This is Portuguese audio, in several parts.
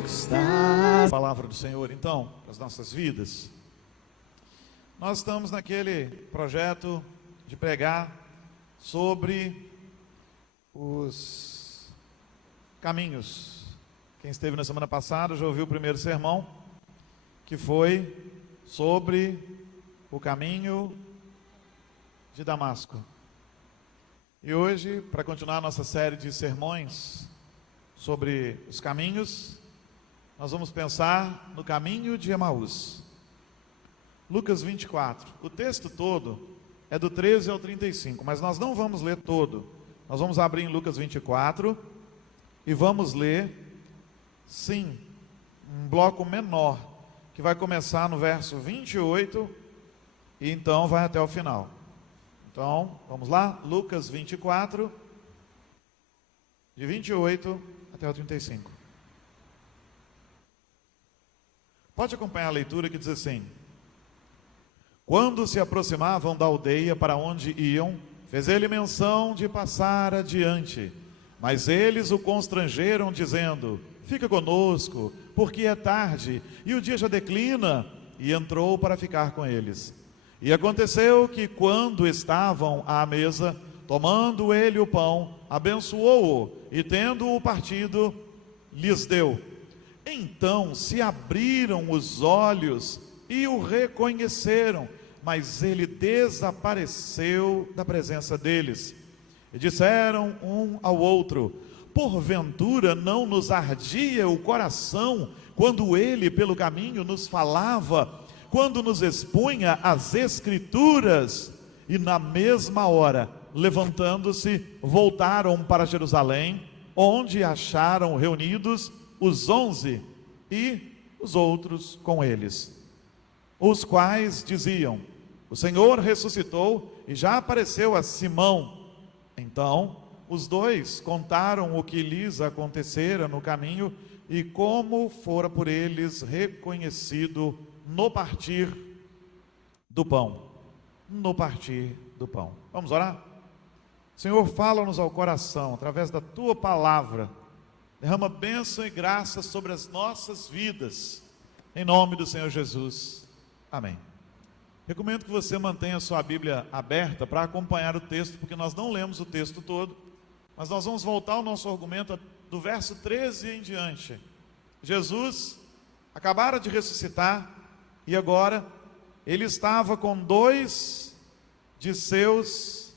conquistar. A palavra do Senhor, então, para as nossas vidas. Nós estamos naquele projeto de pregar sobre os caminhos. Quem esteve na semana passada já ouviu o primeiro sermão, que foi sobre o caminho de Damasco. E hoje, para continuar a nossa série de sermões sobre os caminhos, nós vamos pensar no caminho de Emaús. Lucas 24. O texto todo é do 13 ao 35, mas nós não vamos ler todo. Nós vamos abrir em Lucas 24 e vamos ler, sim, um bloco menor, que vai começar no verso 28 e então vai até o final. Então, vamos lá? Lucas 24, de 28 até o 35. Pode acompanhar a leitura que diz assim: Quando se aproximavam da aldeia para onde iam, fez ele menção de passar adiante. Mas eles o constrangeram, dizendo: Fica conosco, porque é tarde, e o dia já declina. E entrou para ficar com eles. E aconteceu que, quando estavam à mesa, tomando ele o pão, abençoou-o, e tendo-o partido, lhes deu. Então se abriram os olhos e o reconheceram, mas ele desapareceu da presença deles. E disseram um ao outro: Porventura não nos ardia o coração quando ele pelo caminho nos falava, quando nos expunha as Escrituras? E na mesma hora, levantando-se, voltaram para Jerusalém, onde acharam reunidos os 11 e os outros com eles, os quais diziam: O Senhor ressuscitou e já apareceu a Simão. Então os dois contaram o que lhes acontecera no caminho e como fora por eles reconhecido no partir do pão. No partir do pão. Vamos orar? Senhor, fala-nos ao coração através da Tua palavra. Derrama bênção e graça sobre as nossas vidas, em nome do Senhor Jesus. Amém. Recomendo que você mantenha a sua Bíblia aberta para acompanhar o texto, porque nós não lemos o texto todo, mas nós vamos voltar ao nosso argumento do verso 13 em diante. Jesus acabara de ressuscitar e agora ele estava com 2 de seus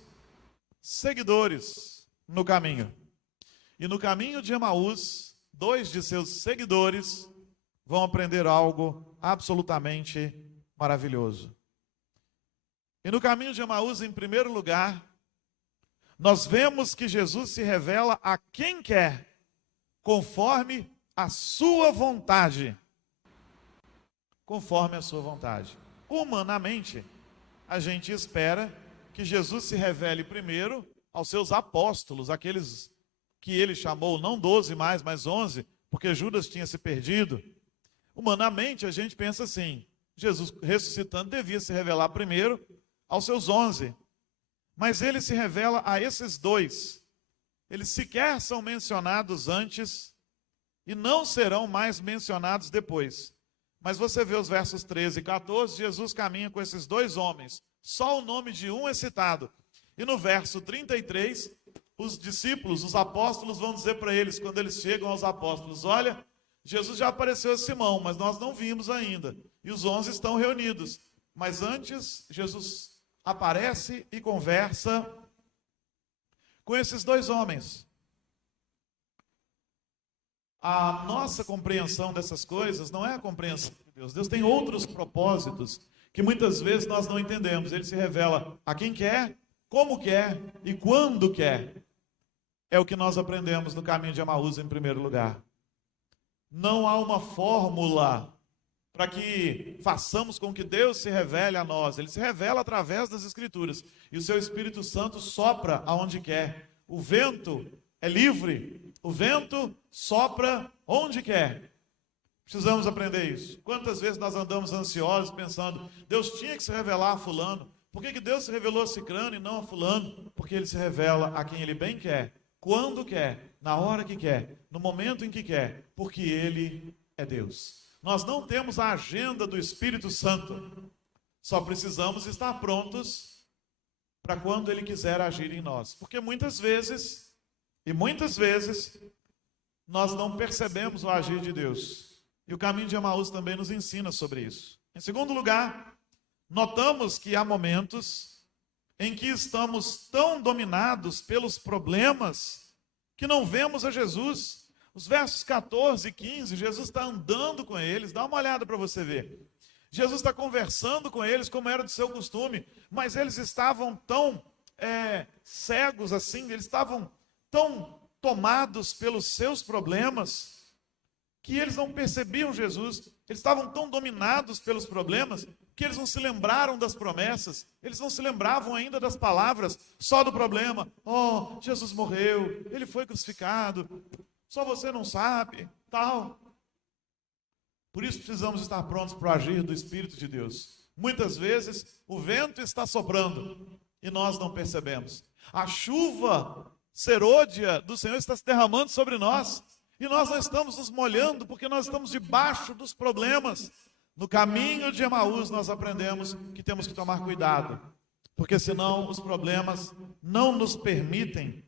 seguidores no caminho. E no caminho de Emaús, 2 de seus seguidores vão aprender algo absolutamente maravilhoso. E no caminho de Emaús, em primeiro lugar, nós vemos que Jesus se revela a quem quer, conforme a sua vontade. Conforme a sua vontade. Humanamente, a gente espera que Jesus se revele primeiro aos seus apóstolos, aqueles que ele chamou não 12 mais, mas 11, porque Judas tinha se perdido. Humanamente, a gente pensa assim: Jesus ressuscitando devia se revelar primeiro aos seus 11. Mas ele se revela a esses 2. Eles sequer são mencionados antes e não serão mais mencionados depois. Mas você vê os versos 13 e 14, Jesus caminha com esses 2 homens. Só o nome de um é citado. E no verso 33, os discípulos, os apóstolos vão dizer para eles, quando eles chegam aos apóstolos: Olha, Jesus já apareceu a Simão, mas nós não vimos ainda. E os 11 estão reunidos. Mas antes, Jesus aparece e conversa com esses 2 homens. A nossa compreensão dessas coisas não é a compreensão de Deus. Deus tem outros propósitos que muitas vezes nós não entendemos. Ele se revela a quem quer, como quer e quando quer. É o que nós aprendemos no caminho de Emaús em primeiro lugar. Não há uma fórmula para que façamos com que Deus se revele a nós. Ele se revela através das Escrituras. E o seu Espírito Santo sopra aonde quer. O vento é livre. O vento sopra onde quer. Precisamos aprender isso. Quantas vezes nós andamos ansiosos pensando: Deus tinha que se revelar a fulano. Por que Deus se revelou a cicrano e não a fulano? Porque ele se revela a quem ele bem quer, quando quer, na hora que quer, no momento em que quer, porque Ele é Deus. Nós não temos a agenda do Espírito Santo, só precisamos estar prontos para quando Ele quiser agir em nós. Porque muitas vezes, nós não percebemos o agir de Deus. E o caminho de Emaús também nos ensina sobre isso. Em segundo lugar, notamos que há momentos em que estamos tão dominados pelos problemas que não vemos a Jesus. Os versos 14 e 15, Jesus está andando com eles, dá uma olhada para você ver. Jesus está conversando com eles como era de seu costume, mas eles estavam tão cegos assim, eles estavam tão tomados pelos seus problemas, que eles não percebiam Jesus. Eles estavam tão dominados pelos problemas, que eles não se lembraram das promessas, eles não se lembravam ainda das palavras, só do problema. Oh, Jesus morreu, Ele foi crucificado, só você não sabe, tal. Por isso precisamos estar prontos para o agir do Espírito de Deus. Muitas vezes o vento está soprando e nós não percebemos. A chuva serôdia do Senhor está se derramando sobre nós e nós não estamos nos molhando porque nós estamos debaixo dos problemas. No caminho de Emaús nós aprendemos que temos que tomar cuidado, porque senão os problemas não nos permitem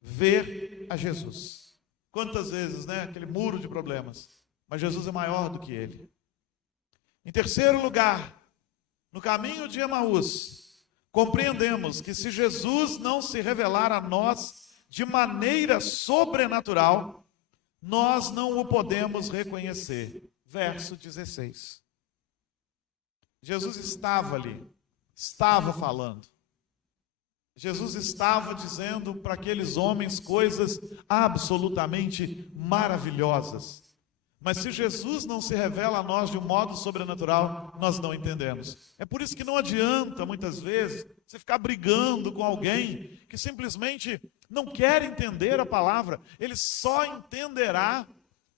ver a Jesus. Quantas vezes, aquele muro de problemas, mas Jesus é maior do que ele. Em terceiro lugar, no caminho de Emaús, compreendemos que se Jesus não se revelar a nós de maneira sobrenatural, nós não o podemos reconhecer. Verso 16. Jesus estava ali, estava falando. Jesus estava dizendo para aqueles homens coisas absolutamente maravilhosas. Mas se Jesus não se revela a nós de um modo sobrenatural, nós não entendemos. É por isso que não adianta, muitas vezes, você ficar brigando com alguém que simplesmente não quer entender a palavra. Ele só entenderá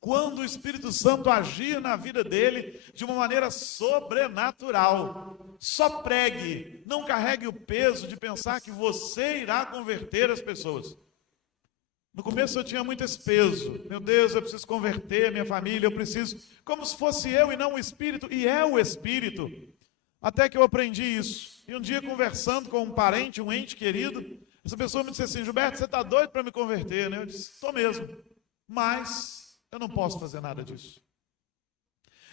quando o Espírito Santo agir na vida dele de uma maneira sobrenatural. Só pregue, não carregue o peso de pensar que você irá converter as pessoas. No começo eu tinha muito esse peso. Meu Deus, eu preciso converter a minha família, eu preciso, como se fosse eu e não o Espírito, e é o Espírito. Até que eu aprendi isso. E um dia conversando com um parente, um ente querido, essa pessoa me disse assim: Gilberto, você está doido para me converter, né? Eu disse: estou mesmo, mas eu não posso fazer nada disso.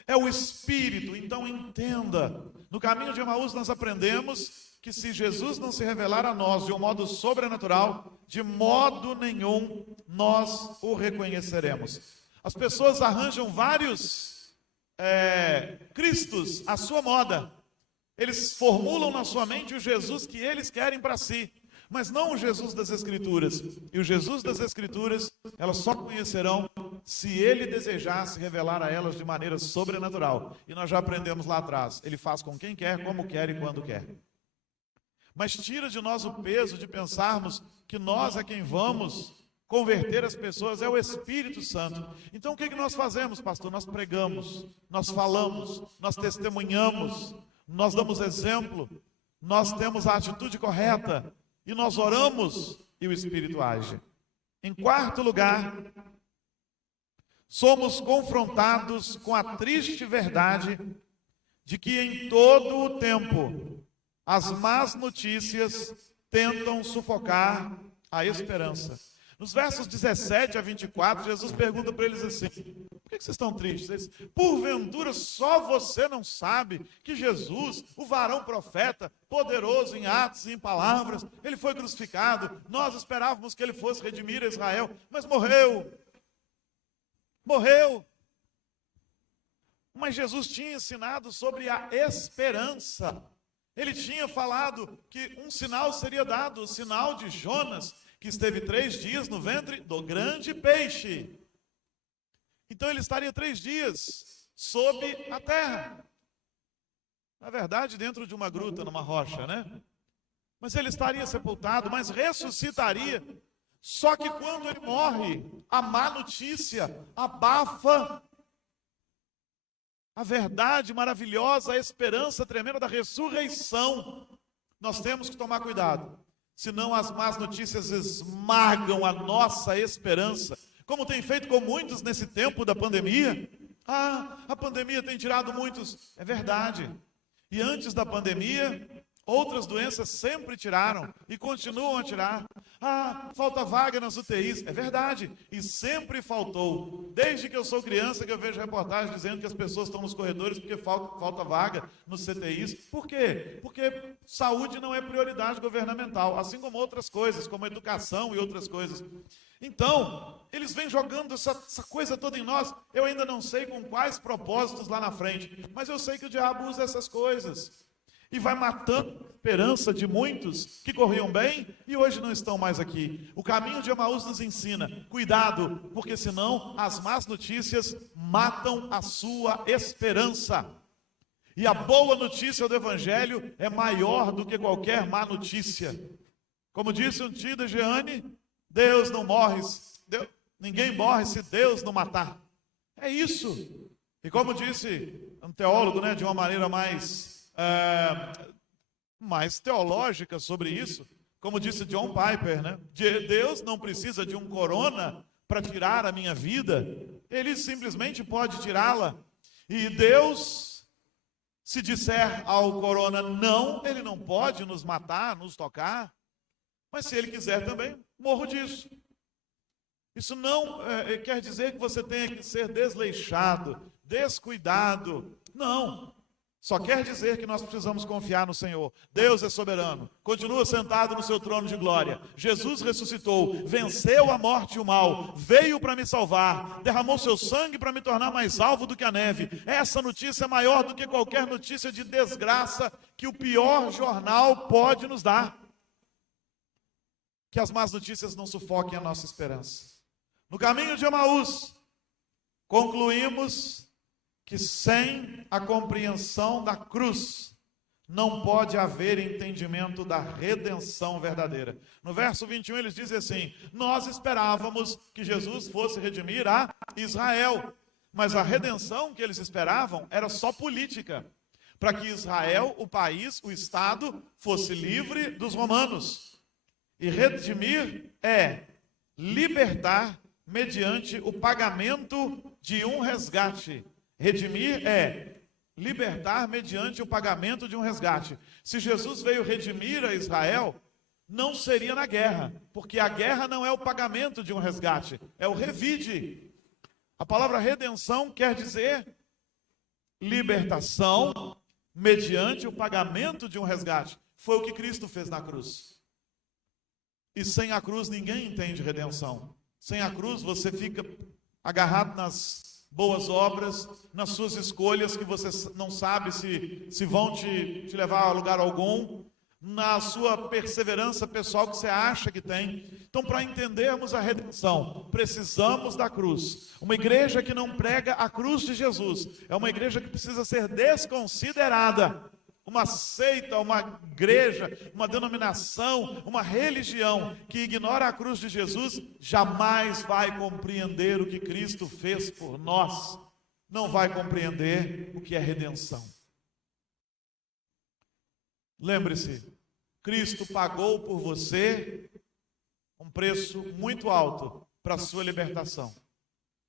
É o Espírito, então entenda. No caminho de Emaús nós aprendemos que se Jesus não se revelar a nós de um modo sobrenatural, de modo nenhum nós o reconheceremos. As pessoas arranjam vários Cristos à sua moda. Eles formulam na sua mente o Jesus que eles querem para si, mas não o Jesus das Escrituras. E o Jesus das Escrituras, elas só conhecerão se ele desejar se revelar a elas de maneira sobrenatural. E nós já aprendemos lá atrás, ele faz com quem quer, como quer e quando quer. Mas tira de nós o peso de pensarmos que nós é quem vamos converter as pessoas, é o Espírito Santo. Então o que nós fazemos, pastor? Nós pregamos, nós falamos, nós testemunhamos, nós damos exemplo, nós temos a atitude correta e nós oramos e o Espírito age. Em quarto lugar, somos confrontados com a triste verdade de que em todo o tempo as más notícias tentam sufocar a esperança. Nos versos 17 a 24, Jesus pergunta para eles assim: por que vocês estão tristes? Eles, porventura só você não sabe que Jesus, o varão profeta, poderoso em atos e em palavras, ele foi crucificado, nós esperávamos que ele fosse redimir Israel, mas morreu. Mas Jesus tinha ensinado sobre a esperança. Ele tinha falado que um sinal seria dado, o sinal de Jonas, que esteve 3 dias no ventre do grande peixe. Então ele estaria 3 dias sob a terra. Na verdade, dentro de uma gruta, numa rocha, né? Mas ele estaria sepultado, mas ressuscitaria. Só que quando ele morre, a má notícia abafa a verdade maravilhosa, a esperança tremenda da ressurreição. Nós temos que tomar cuidado. senão as más notícias esmagam a nossa esperança, como tem feito com muitos nesse tempo da pandemia. A pandemia tem tirado muitos. É verdade. E antes da pandemia, outras doenças sempre tiraram e continuam a tirar. Falta vaga nas UTIs. É verdade. E sempre faltou. Desde que eu sou criança que eu vejo reportagens dizendo que as pessoas estão nos corredores porque falta vaga nos CTIs. Por quê? Porque saúde não é prioridade governamental, assim como outras coisas, como educação e outras coisas. Então, eles vêm jogando essa coisa toda em nós. Eu ainda não sei com quais propósitos lá na frente, mas eu sei que o diabo usa essas coisas e vai matando a esperança de muitos que corriam bem e hoje não estão mais aqui. O caminho de Emaús nos ensina: cuidado, porque senão as más notícias matam a sua esperança. E a boa notícia do Evangelho é maior do que qualquer má notícia. Como disse um tio da Jeane, Deus não morre, ninguém morre se Deus não matar. É isso. E como disse um teólogo, de uma maneira mais teológica sobre isso, como disse John Piper, Deus não precisa de um corona para tirar a minha vida, Ele simplesmente pode tirá-la. E Deus, se disser ao corona não, Ele não pode nos matar, nos tocar, mas se Ele quiser também, morro disso. Isso não quer dizer que você tenha que ser desleixado, descuidado. Não. Só quer dizer que nós precisamos confiar no Senhor. Deus é soberano. Continua sentado no seu trono de glória. Jesus ressuscitou, venceu a morte e o mal, veio para me salvar, derramou seu sangue para me tornar mais alvo do que a neve. Essa notícia é maior do que qualquer notícia de desgraça que o pior jornal pode nos dar. Que as más notícias não sufoquem a nossa esperança. No caminho de Emaús, concluímos que sem a compreensão da cruz, não pode haver entendimento da redenção verdadeira. No verso 21 eles dizem assim: nós esperávamos que Jesus fosse redimir a Israel, mas a redenção que eles esperavam era só política, para que Israel, o país, o Estado, fosse livre dos romanos. E redimir é libertar mediante o pagamento de um resgate. Redimir é libertar mediante o pagamento de um resgate. Se Jesus veio redimir a Israel, não seria na guerra, porque a guerra não é o pagamento de um resgate, é o revide. A palavra redenção quer dizer libertação mediante o pagamento de um resgate. Foi o que Cristo fez na cruz. E sem a cruz ninguém entende redenção. Sem a cruz você fica agarrado nas boas obras, nas suas escolhas que você não sabe se vão te levar a lugar algum, na sua perseverança pessoal que você acha que tem. Então, para entendermos a redenção, precisamos da cruz. Uma igreja que não prega a cruz de Jesus é uma igreja que precisa ser desconsiderada. Uma seita, uma igreja, uma denominação, uma religião que ignora a cruz de Jesus jamais vai compreender o que Cristo fez por nós. Não vai compreender o que é redenção. Lembre-se, Cristo pagou por você um preço muito alto para a sua libertação.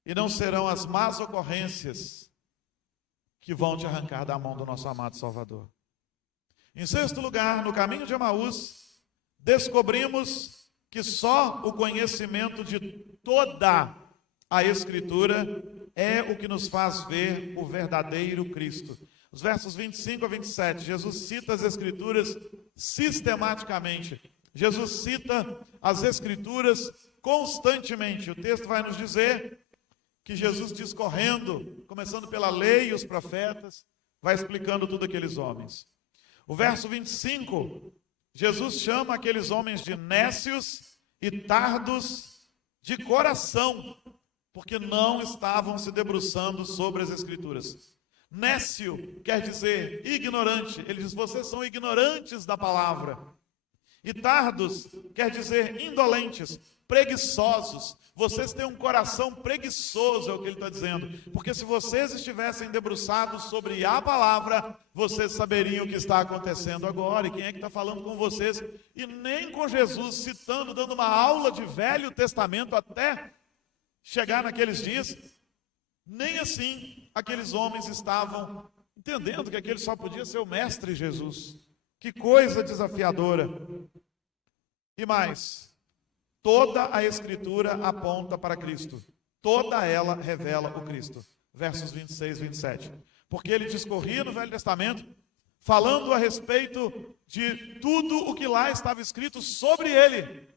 E não serão as más ocorrências que vão te arrancar da mão do nosso amado Salvador. Em sexto lugar, no caminho de Emaús, descobrimos que só o conhecimento de toda a Escritura é o que nos faz ver o verdadeiro Cristo. Os versos 25 a 27, Jesus cita as Escrituras sistematicamente. Jesus cita as Escrituras constantemente. O texto vai nos dizer que Jesus, discorrendo, começando pela lei e os profetas, vai explicando tudo aqueles homens. O verso 25, Jesus chama aqueles homens de nécios e tardos de coração, porque não estavam se debruçando sobre as Escrituras. Nécio quer dizer ignorante. Ele diz: vocês são ignorantes da palavra. E tardos quer dizer indolentes. preguiçosos. Vocês têm um coração preguiçoso, é o que ele está dizendo. Porque se vocês estivessem debruçados sobre a palavra, vocês saberiam o que está acontecendo agora. E quem é que está falando com vocês? E nem com Jesus citando, dando uma aula de Velho Testamento até chegar naqueles dias. Nem assim aqueles homens estavam entendendo que aquele só podia ser o Mestre Jesus. Que coisa desafiadora. E mais, toda a Escritura aponta para Cristo. Toda ela revela o Cristo. Versos 26 e 27. Porque ele discorria no Velho Testamento, falando a respeito de tudo o que lá estava escrito sobre ele.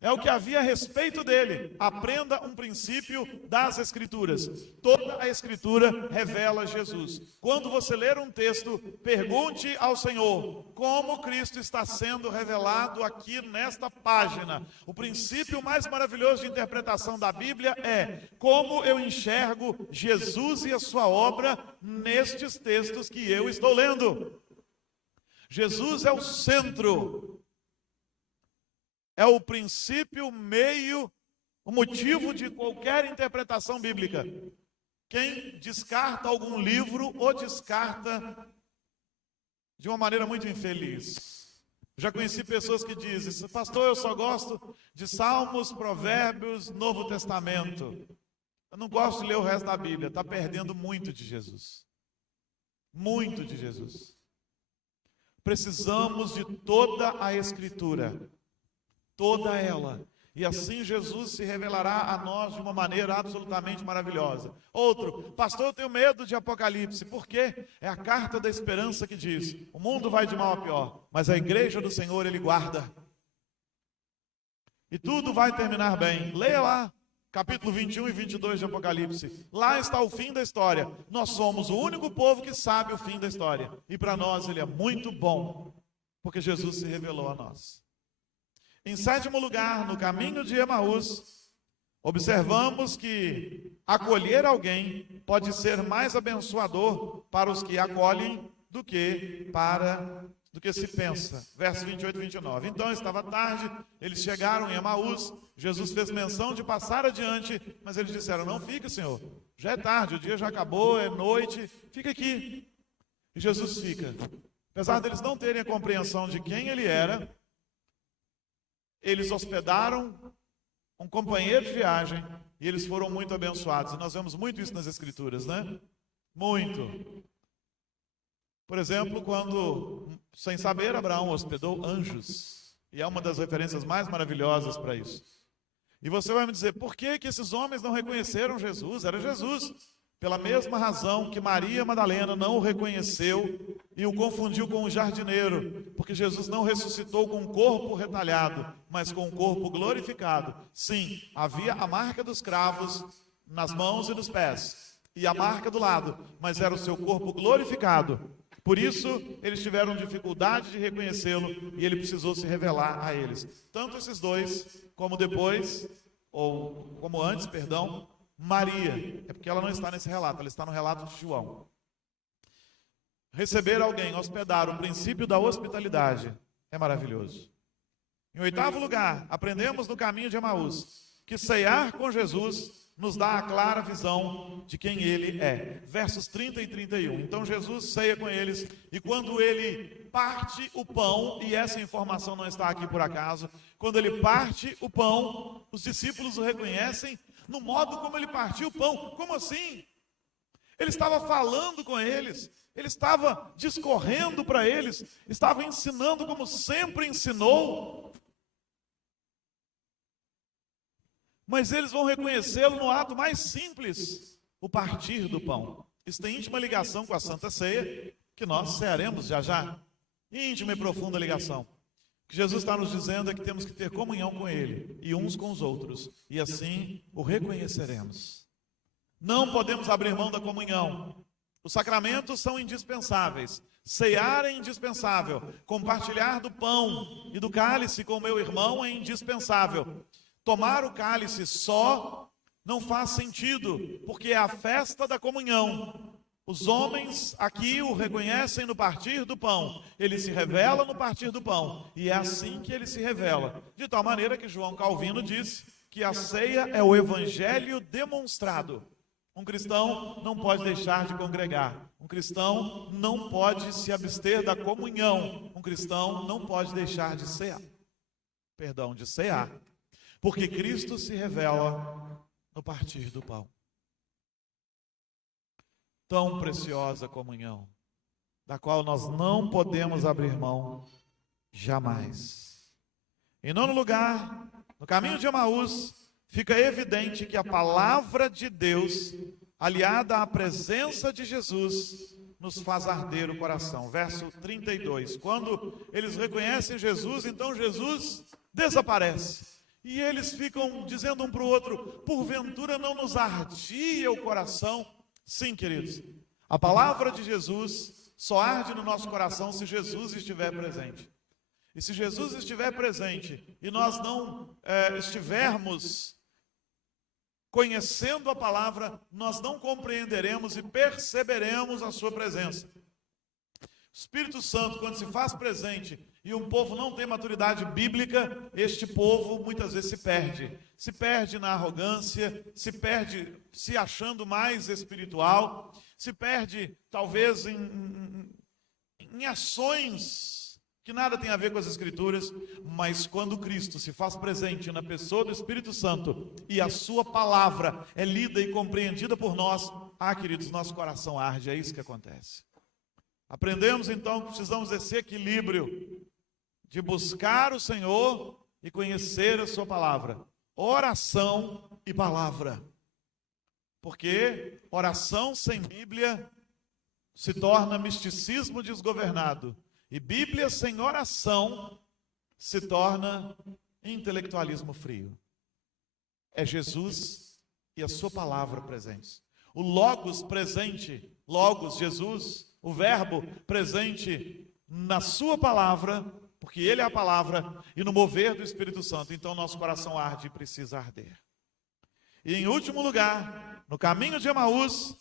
É o que havia a respeito dele. Aprenda um princípio das Escrituras. Toda a Escritura revela Jesus. Quando você ler um texto, pergunte ao Senhor como Cristo está sendo revelado aqui nesta página. O princípio mais maravilhoso de interpretação da Bíblia é como eu enxergo Jesus e a sua obra nestes textos que eu estou lendo. Jesus é o centro. É o princípio, meio, o motivo de qualquer interpretação bíblica. Quem descarta algum livro, ou descarta de uma maneira muito infeliz. Já conheci pessoas que dizem: pastor, eu só gosto de Salmos, Provérbios, Novo Testamento. Eu não gosto de ler o resto da Bíblia. Está perdendo muito de Jesus. Muito de Jesus. Precisamos de toda a Escritura. Toda ela. E assim Jesus se revelará a nós de uma maneira absolutamente maravilhosa. Outro: pastor, eu tenho medo de Apocalipse. Por quê? É a carta da esperança que diz: o mundo vai de mal a pior, mas a igreja do Senhor Ele guarda. E tudo vai terminar bem. Leia lá, capítulo 21 e 22 de Apocalipse. Lá está o fim da história. Nós somos o único povo que sabe o fim da história. E para nós ele é muito bom, porque Jesus se revelou a nós. Em sétimo lugar, no caminho de Emaús, observamos que acolher alguém pode ser mais abençoador para os que acolhem do que se pensa. Versos 28 e 29. Então estava tarde, eles chegaram em Emaús, Jesus fez menção de passar adiante, mas eles disseram: não fica, Senhor, já é tarde, o dia já acabou, é noite, fica aqui. E Jesus fica. Apesar deles não terem a compreensão de quem ele era, eles hospedaram um companheiro de viagem e eles foram muito abençoados. E nós vemos muito isso nas Escrituras, né? Muito. Por exemplo, quando, sem saber, Abraão hospedou anjos. E é uma das referências mais maravilhosas para isso. E você vai me dizer: por que esses homens não reconheceram Jesus? Era Jesus. Pela mesma razão que Maria Madalena não o reconheceu e o confundiu com o jardineiro, porque Jesus não ressuscitou com um corpo retalhado, mas com um corpo glorificado. Sim, havia a marca dos cravos nas mãos e nos pés, e a marca do lado, mas era o seu corpo glorificado. Por isso, eles tiveram dificuldade de reconhecê-lo e ele precisou se revelar a eles. Tanto esses dois, como depois, ou como antes, perdão, Maria, é porque ela não está nesse relato, ela está no relato de João. Receber alguém, hospedar, o princípio da hospitalidade é maravilhoso. Em oitavo lugar, aprendemos no caminho de Emaús que ceiar com Jesus nos dá a clara visão de quem ele é. Versos 30 e 31. Então Jesus ceia com eles e quando ele parte o pão, e essa informação não está aqui por acaso, quando ele parte o pão, os discípulos o reconhecem no modo como ele partiu o pão. Como assim? Ele estava falando com eles, ele estava discorrendo para eles, estava ensinando como sempre ensinou. Mas eles vão reconhecê-lo no ato mais simples, o partir do pão. Isso tem íntima ligação com a Santa Ceia, que nós cearemos já já. Íntima e profunda ligação. O que Jesus está nos dizendo é que temos que ter comunhão com Ele e uns com os outros, e assim o reconheceremos. Não podemos abrir mão da comunhão. Os sacramentos são indispensáveis. Cear é indispensável. Compartilhar do pão e do cálice com o meu irmão é indispensável. Tomar o cálice só não faz sentido, porque é a festa da comunhão. Os homens aqui o reconhecem no partir do pão. Ele se revela no partir do pão. E é assim que ele se revela. De tal maneira que João Calvino disse que a ceia é o evangelho demonstrado. Um cristão não pode deixar de congregar. Um cristão não pode se abster da comunhão. Um cristão não pode deixar de cear. De cear. Porque Cristo se revela no partir do pão. Tão preciosa comunhão, da qual nós não podemos abrir mão jamais. Em nono lugar, no caminho de Emaús, fica evidente que a palavra de Deus, aliada à presença de Jesus, nos faz arder o coração. Verso 32. Quando eles reconhecem Jesus, então Jesus desaparece. E eles ficam dizendo um para o outro: porventura não nos ardia o coração? Sim, queridos, a palavra de Jesus só arde no nosso coração se Jesus estiver presente. E se Jesus estiver presente e nós não estivermos conhecendo a palavra, nós não compreenderemos e perceberemos a sua presença. O Espírito Santo, quando se faz presente e um povo não tem maturidade bíblica, este povo muitas vezes se perde. Se perde na arrogância, se perde se achando mais espiritual, se perde talvez em ações que nada tem a ver com as Escrituras, mas quando Cristo se faz presente na pessoa do Espírito Santo e a sua palavra é lida e compreendida por nós, queridos, nosso coração arde, é isso que acontece. Aprendemos então que precisamos desse equilíbrio de buscar o Senhor e conhecer a sua palavra. Oração e palavra. Porque oração sem Bíblia se torna misticismo desgovernado. E Bíblia sem oração se torna intelectualismo frio. É Jesus e a sua palavra presentes. O Logos presente, Logos, Jesus, o Verbo presente na sua palavra, porque Ele é a palavra, e no mover do Espírito Santo. Então nosso coração arde e precisa arder. E em último lugar, no caminho de Emaús,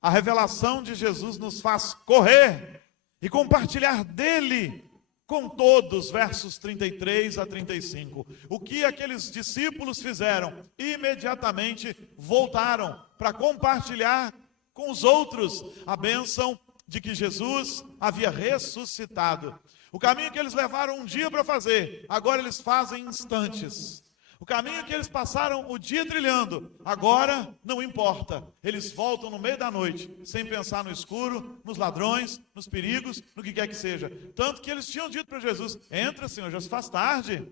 a revelação de Jesus nos faz correr e compartilhar dele com todos, versos 33 a 35. O que aqueles discípulos fizeram? Imediatamente voltaram para compartilhar com os outros a bênção de que Jesus havia ressuscitado. O caminho que eles levaram um dia para fazer, agora eles fazem em instantes. O caminho que eles passaram o dia trilhando, agora não importa. Eles voltam no meio da noite, sem pensar no escuro, nos ladrões, nos perigos, no que quer que seja. Tanto que eles tinham dito para Jesus: entra, Senhor, já se faz tarde.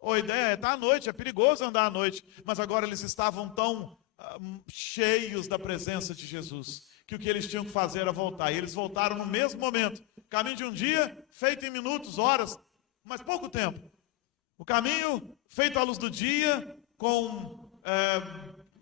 A ideia é estar à noite, é perigoso andar à noite. Mas agora eles estavam tão cheios da presença de Jesus, que o que eles tinham que fazer era voltar. E eles voltaram no mesmo momento. Caminho de um dia, feito em minutos, horas, mas pouco tempo. O caminho feito à luz do dia, com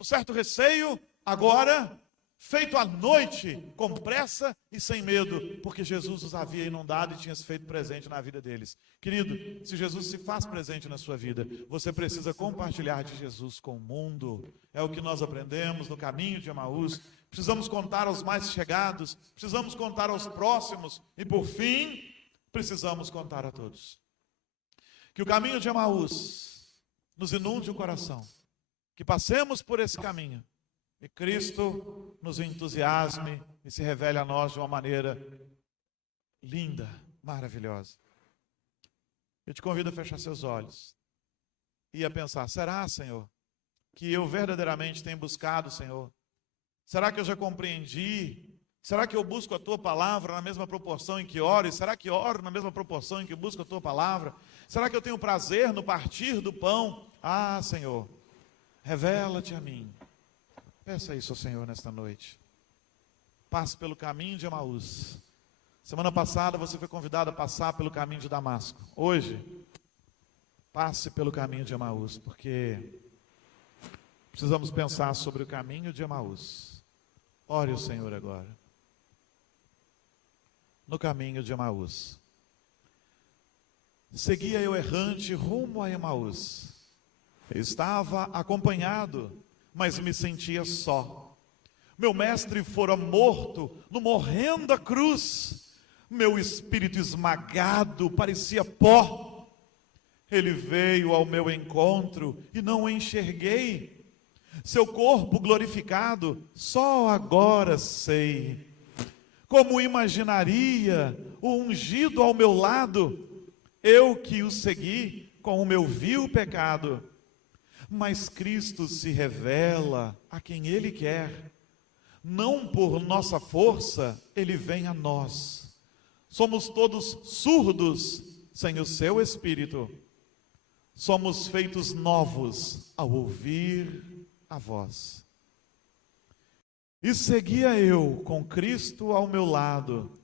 um certo receio, agora feito à noite, com pressa e sem medo, porque Jesus os havia inundado e tinha se feito presente na vida deles. Querido, se Jesus se faz presente na sua vida, você precisa compartilhar de Jesus com o mundo. É o que nós aprendemos no caminho de Emaús. Precisamos contar aos mais chegados, precisamos contar aos próximos e, por fim, precisamos contar a todos. Que o caminho de Emaús nos inunde o coração, que passemos por esse caminho e Cristo nos entusiasme e se revele a nós de uma maneira linda, maravilhosa. Eu te convido a fechar seus olhos e a pensar: será, Senhor, que eu verdadeiramente tenho buscado o Senhor? Será que eu já compreendi? Será que eu busco a Tua palavra na mesma proporção em que oro? E será que oro na mesma proporção em que busco a Tua palavra? Será que eu tenho prazer no partir do pão? Senhor, revela-te a mim. Peça isso ao Senhor nesta noite. Passe pelo caminho de Emaús. Semana passada você foi convidado a passar pelo caminho de Damasco. Hoje, passe pelo caminho de Emaús, porque precisamos pensar sobre o caminho de Emaús. Ore o Senhor agora. No caminho de Emaús. Seguia eu errante rumo a Emaús. Eu estava acompanhado, mas me sentia só. Meu mestre fora morto numa horrenda cruz. Meu espírito esmagado parecia pó. Ele veio ao meu encontro e não o enxerguei. Seu corpo glorificado, só agora sei. Como imaginaria o ungido ao meu lado, eu que o segui com o meu vil pecado. Mas Cristo se revela a quem Ele quer. Não por nossa força, Ele vem a nós. Somos todos surdos sem o seu Espírito. Somos feitos novos ao ouvir a voz. E seguia eu com Cristo ao meu lado.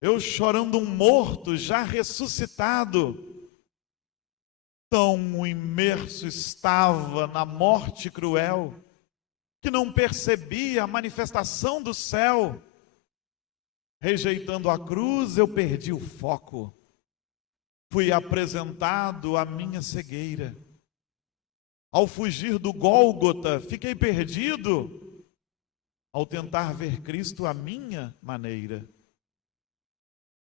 Eu chorando um morto já ressuscitado. Tão imerso estava na morte cruel, que não percebia a manifestação do céu. Rejeitando a cruz, eu perdi o foco. Fui apresentado à minha cegueira. Ao fugir do Gólgota, fiquei perdido, ao tentar ver Cristo à minha maneira.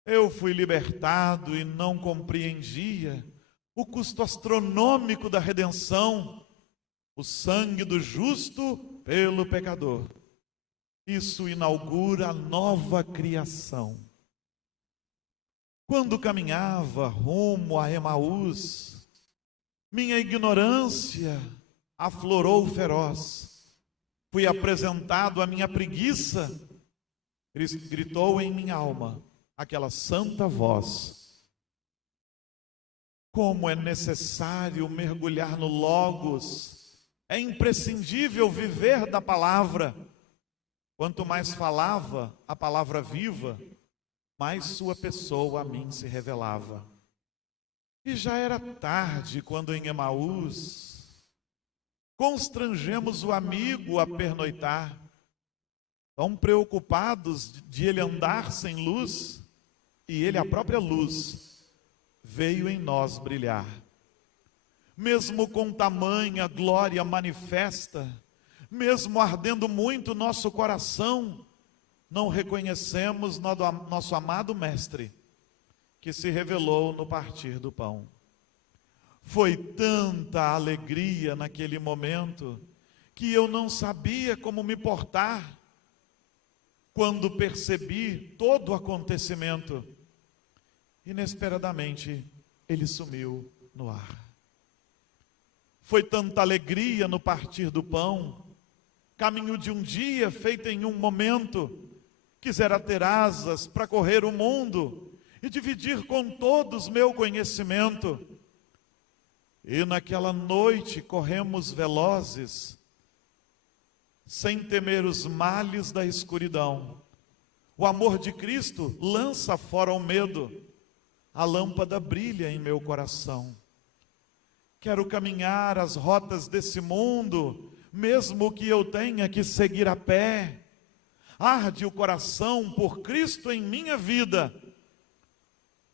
Eu fui libertado e não compreendia o custo astronômico da redenção, o sangue do justo pelo pecador. Isso inaugura a nova criação. Quando caminhava rumo a Emaús, minha ignorância aflorou feroz. Fui apresentado à minha preguiça, gritou em minha alma aquela santa voz. Como é necessário mergulhar no Logos, é imprescindível viver da palavra. Quanto mais falava a palavra viva, mais sua pessoa a mim se revelava. E já era tarde quando em Emaús constrangemos o amigo a pernoitar, tão preocupados de ele andar sem luz, e ele, a própria luz, veio em nós brilhar. Mesmo com tamanha glória manifesta, mesmo ardendo muito nosso coração, não reconhecemos nosso amado Mestre, que se revelou no partir do pão. Foi tanta alegria naquele momento, que eu não sabia como me portar, quando percebi todo o acontecimento. Inesperadamente, ele sumiu no ar. Foi tanta alegria no partir do pão, caminho de um dia feito em um momento. Quisera ter asas para correr o mundo e dividir com todos meu conhecimento. E naquela noite corremos velozes, sem temer os males da escuridão. O amor de Cristo lança fora o medo. A lâmpada brilha em meu coração. Quero caminhar as rotas desse mundo, mesmo que eu tenha que seguir a pé. Arde o coração por Cristo em minha vida.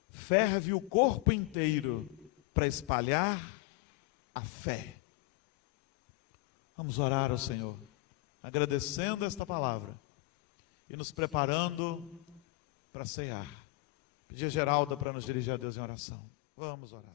Ferve o corpo inteiro para espalhar a fé. Vamos orar ao Senhor, agradecendo esta palavra e nos preparando para cear. Pedir a Geralda para nos dirigir a Deus em oração. Vamos orar.